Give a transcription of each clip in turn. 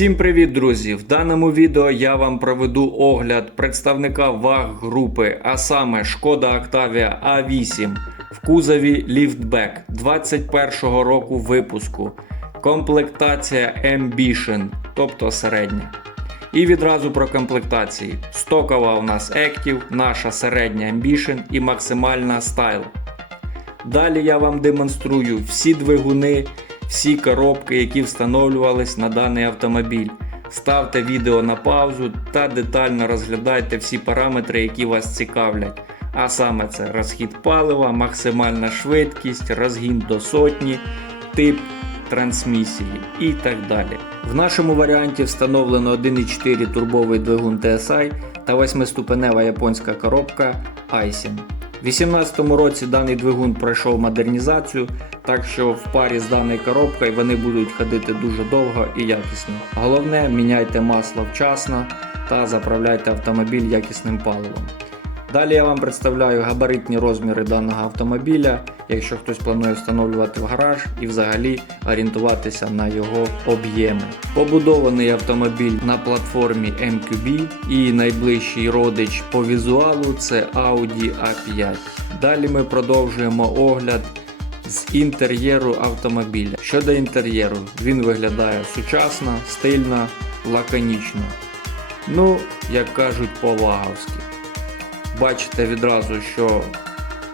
Всім привіт, друзі! В даному відео я вам проведу огляд представника ВАГ групи, а саме Шкода Octavia A8 в кузові ліфтбек 21-го року випуску. Комплектація Ambition, тобто середня. І відразу про комплектації. Стокова у нас Active, наша середня Ambition і максимальна Style. Далі я вам демонструю всі двигуни, всі коробки, які встановлювались на даний автомобіль. Ставте відео на паузу та детально розглядайте всі параметри, які вас цікавлять. А саме це розхід палива, максимальна швидкість, розгін до сотні, тип трансмісії і так далі. В нашому варіанті встановлено 1,4 турбовий двигун TSI та 8-ступенева японська коробка Aisin. У 2018 році даний двигун пройшов модернізацію, так що в парі з даною коробкою вони будуть ходити дуже довго і якісно. Головне, міняйте масло вчасно та заправляйте автомобіль якісним паливом. Далі я вам представляю габаритні розміри даного автомобіля, якщо хтось планує встановлювати в гараж і взагалі орієнтуватися на його об'єми. Побудований автомобіль на платформі MQB і найближчий родич по візуалу це Audi A5. Далі ми продовжуємо огляд з інтер'єру автомобіля. Щодо інтер'єру, він виглядає сучасно, стильно, лаконічно. Ну, як кажуть, по-ваговськи. Бачите відразу, що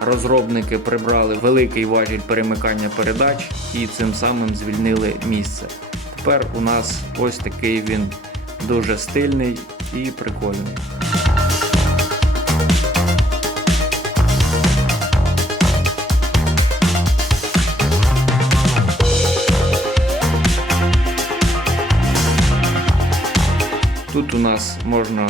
розробники прибрали великий важіль перемикання передач і цим самим звільнили місце. Тепер у нас ось такий він дуже стильний і прикольний. Тут у нас можна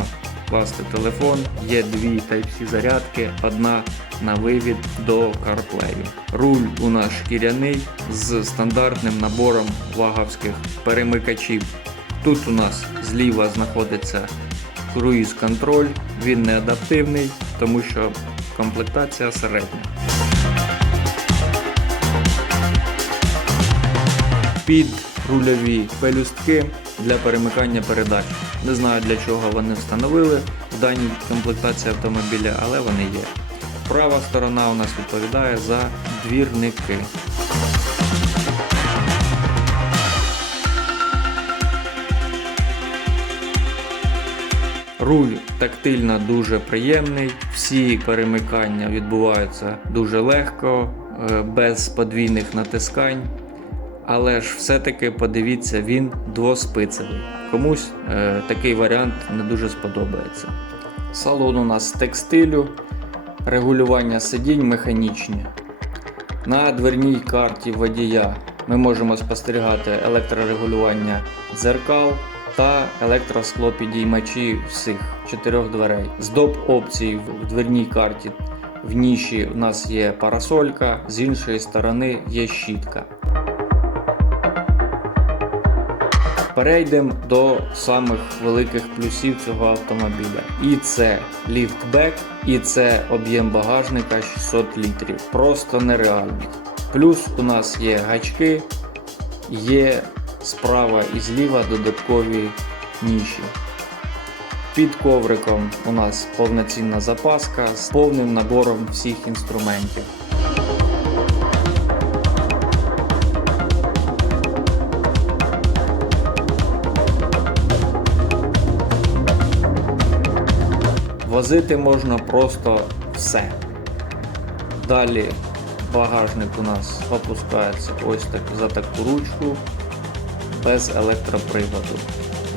класти телефон, є дві Type-C зарядки, одна на вивід до CarPlay. Руль у нас шкіряний з стандартним набором ваговських перемикачів. Тут у нас зліва знаходиться круїз контроль, він не адаптивний, тому що комплектація середня. Під рульові пелюстки для перемикання передач. Не знаю для чого вони встановили в даній комплектації автомобіля, але вони є. Права сторона у нас відповідає за двірники. Руль тактильно дуже приємний, всі перемикання відбуваються дуже легко, е, без подвійних натискань. Але ж все-таки подивіться, він двоспицевий. Комусь е, такий варіант не дуже сподобається. Салон у нас з текстилю, регулювання сидінь механічні. На дверній карті водія ми можемо спостерігати електрорегулювання дзеркал та електросклопідіймачі всіх чотирьох дверей. З доп опцій в дверній карті в ніші у нас є парасолька, з іншої сторони є щітка. Перейдемо до самих великих плюсів цього автомобіля. І це ліфтбек, і це об'єм багажника 600 літрів. Просто нереальний. Плюс у нас є гачки, є справа і зліва додаткові ніші. Під ковриком у нас повноцінна запаска з повним набором всіх інструментів. Возити можна просто все. Далі багажник у нас опускається ось так за таку ручку без електроприводу.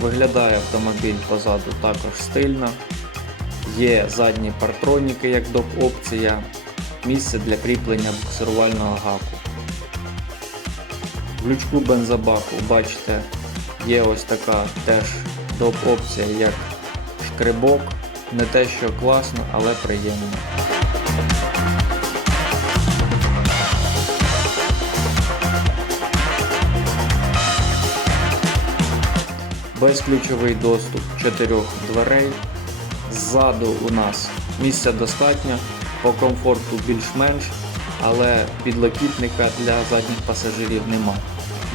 Виглядає автомобіль позаду також стильно. Є задні партроніки як доп опція, місце для кріплення буксирувального гаку. В лючку бензобаку, бачите, є ось така теж доп опція як шкребок. Не те, що класно, але приємно. Безключовий доступ чотирьох дверей. Ззаду у нас місця достатньо, по комфорту більш-менш, але підлокітника для задніх пасажирів нема.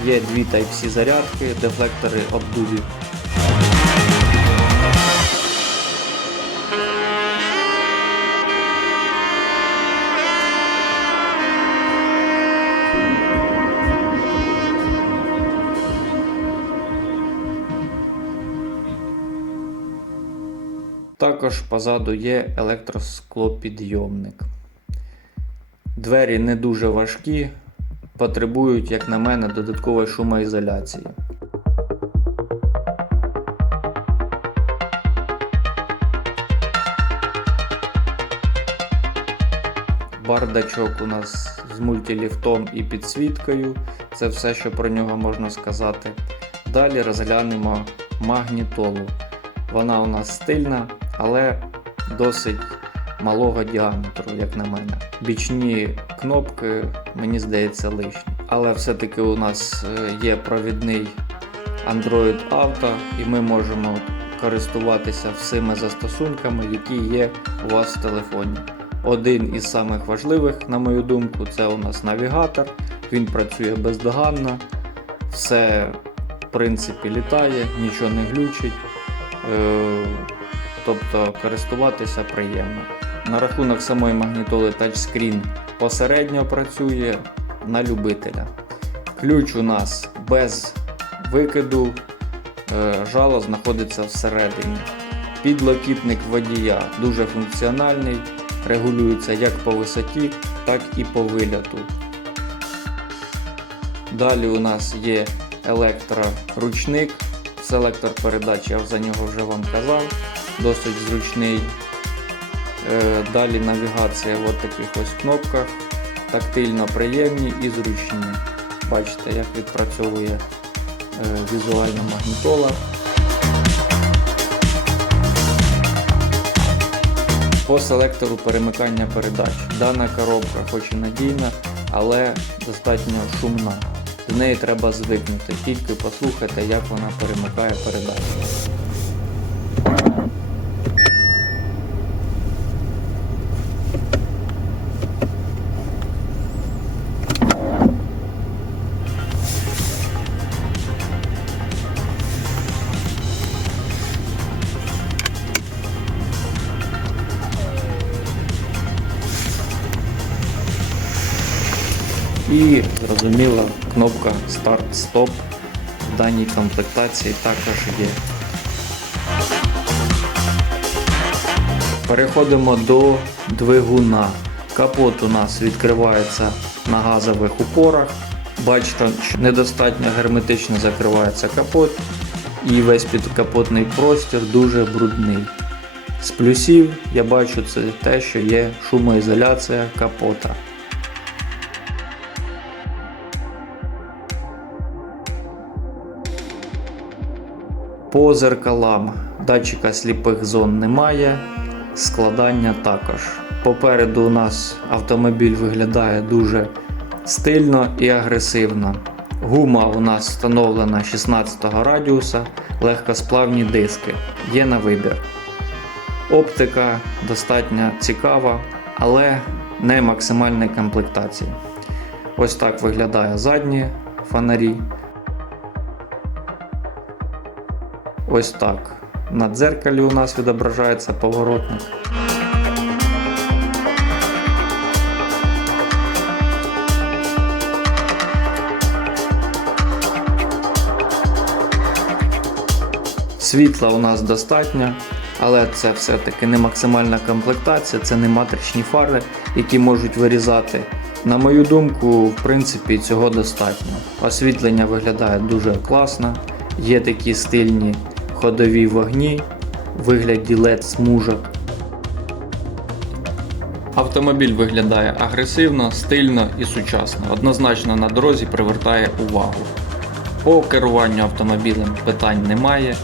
Є дві Type-C зарядки, дефлектори обдувів. Також позаду є електросклопідйомник. Двері не дуже важкі, потребують, як на мене, додаткової шумоізоляції. Бардачок у нас з мультиліфтом і підсвіткою. Це все, що про нього можна сказати. Далі розглянемо магнітолу. Вона у нас стильна, але досить малого діаметру, як на мене. Бічні кнопки, мені здається, лишні. Але все-таки у нас е, є провідний Android Auto, і ми можемо користуватися всіми застосунками, які є у вас в телефоні. Один із самих важливих, на мою думку, це у нас навігатор. Він працює бездоганно, все в принципі літає, нічого не глючить. Е, Тобто користуватися приємно. На рахунок самої магнітоли тачскрін посередньо працює на любителя. Ключ у нас без викиду, е, жало знаходиться всередині. Підлокітник водія дуже функціональний, регулюється як по висоті, так і по виляту. Далі у нас є електроручник, селектор передач, я за нього вже вам казав, досить зручний. Е, Далі навігація в таких ось кнопках, тактильно приємні і зручні. Бачите, як відпрацьовує е, візуальна магнітола. По селектору перемикання передач. Дана коробка хоч і надійна, але достатньо шумна. З неї треба звикнути, тільки послухайте, як вона перемикає передачі. Кнопка старт-стоп в даній комплектації також є. Переходимо до двигуна. Капот у нас відкривається на газових упорах. Бачите, що недостатньо герметично закривається капот і весь підкапотний простір дуже брудний. З плюсів я бачу це те, що є шумоізоляція капота. По зеркалам датчика сліпих зон немає, складання також. Попереду у нас автомобіль виглядає дуже стильно і агресивно. Гума у нас встановлена 16 радіуса, легкосплавні диски. Є на вибір. Оптика достатньо цікава, але не максимальної комплектації. Ось так виглядає задні фонарі. Ось так. На дзеркалі у нас відображається поворотник. Світла у нас достатньо, але це все-таки не максимальна комплектація, це не матричні фари, які можуть вирізати. На мою думку, в принципі, цього достатньо. Освітлення виглядає дуже класно, є такі стильні ходові вогні, вигляді LED смужок. Автомобіль виглядає агресивно, стильно і сучасно. Однозначно на дорозі привертає увагу. По керуванню автомобілем питань немає.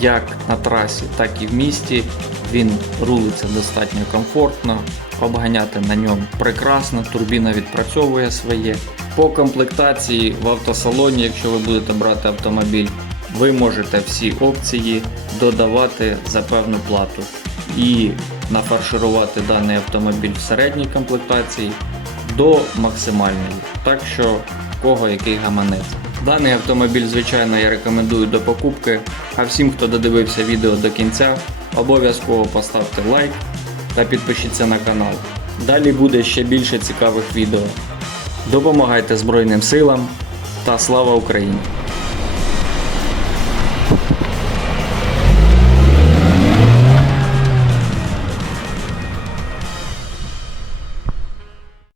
Як на трасі, так і в місті. Він рулиться достатньо комфортно, обганяти на ньому прекрасно, турбіна відпрацьовує своє. По комплектації в автосалоні, якщо ви будете брати автомобіль, ви можете всі опції додавати за певну плату і нафарширувати даний автомобіль в середній комплектації до максимальної, так що кого який гаманець. Даний автомобіль, звичайно, я рекомендую до покупки. А всім, хто додивився відео до кінця, обов'язково поставте лайк та підпишіться на канал. Далі буде ще більше цікавих відео. Допомагайте Збройним силам та слава Україні!